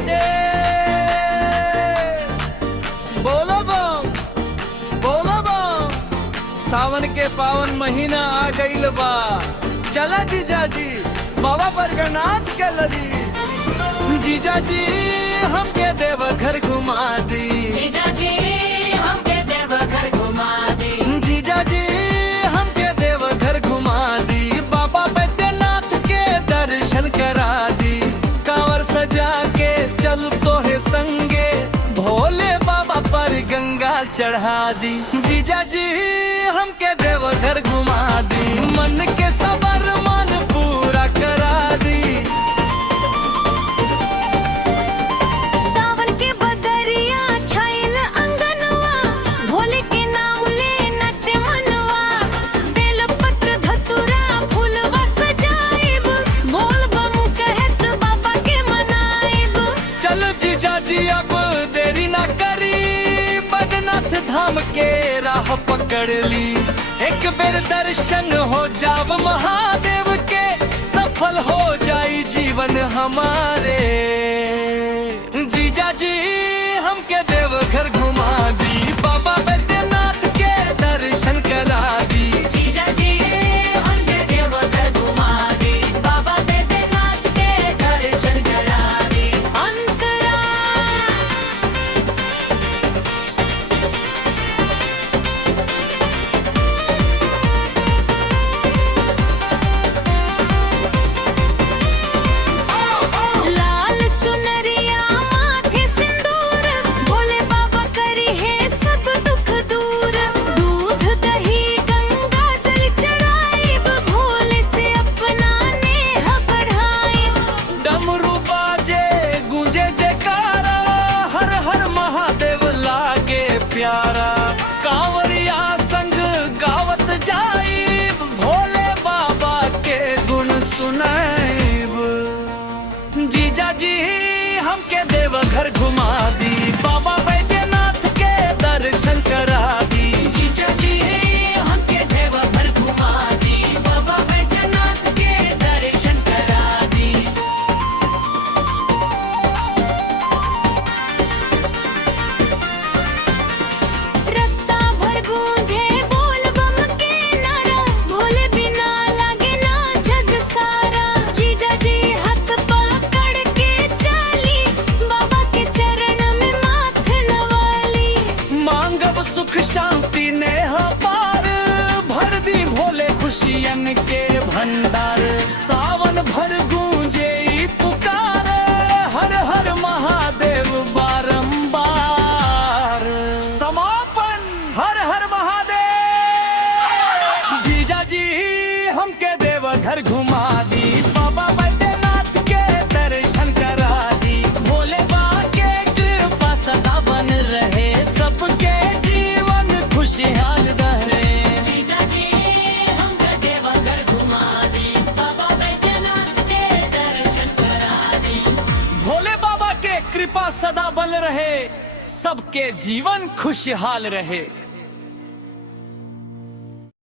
महादेव। बोलो बम, बोलो बम। सावन के पावन महीना आ गईल बा, चला जीजाजी बाबा बरगनाथ के लदी। जीजाजी हमके देवघर घुमा दी, जीजाजी हमके देवघर घुमा दी, जीजाजी हमके देवघर घुमा दी। बाबा बैद्यनाथ के दर्शन करा दी, कांवर सजा के चल तो है संगे, भोले बाबा पर गंगा चढ़ा दी। जीजाजी हमके देवघर घुमा दी, मन के सबर मन पूरा करा दी। सावन के बदरिया छाइल अंगनवा, भोले के नाम ले नचे मनवा। बेल पत्र धतुरा फूलवा सजाइब, बोल बम कहत बाबा के मनाइब। चलो जीजाजी अब देरी ना करी, बद्रीनाथ धाम के राह पकड़ ली। एक बेर दर्शन हो जाव महादेव के, सफल हो जाई जीवन हमारे। जीजाजी हमके देवघर घुमा दी, बाबा बैद्यनाथ के दर्शन करा दी। जीजाजी हमके देवघर घुमा दी, बाबा बैद्यनाथ के दर्शन करा दी। अंतरा लाल चुनरिया माथे सिंदूर, भोले बाबा करी है सब दुख दूर। दूध दही गंगा जल चढ़ाइब, भोले से अपना नेह बढ़ाइब। डमरू बाजे गूंजे जयकारा, हर हर महादेव लागे प्यारा। कांवरिया संग गावत जाइब, भोले बाबा के गुण सुनाइब। जीजाजी हमके देवघर घुमा दी, बाबा बैद्यनाथ के दर्शन करा दी। जीजाजी हमके देवघर घुमा दी, बाबा बैद्यनाथ के दर्शन करा दी। रास्ता भर गूंजे बोल बम के नारा, भोले बिना लागे ना जग सारा। जीजाजी हाथ पकड़ के चली, बाबा के चरण में माथ नवाली। मांगब सुख शांति नेह पार, भर दी भोले खुशियन के भंडार। सावन भर गूंजे ई पुकार, हर हर महादेव बारंबार। समापन हर हर महादेव। जीजाजी हमके देवघर घुमा दी, बाबा बैद्यनाथ के दर्शन करा दी। भोले बाबा के कृपा सदा बन रहे, सबके जीवन खुशहाल रहे। जीजाजी हमके देवघर घुमा दी, बाबा बैद्यनाथ के दर्शन करा दी। भोले बाबा के कृपा सदा बन रहे, सबके जीवन खुशहाल रहे।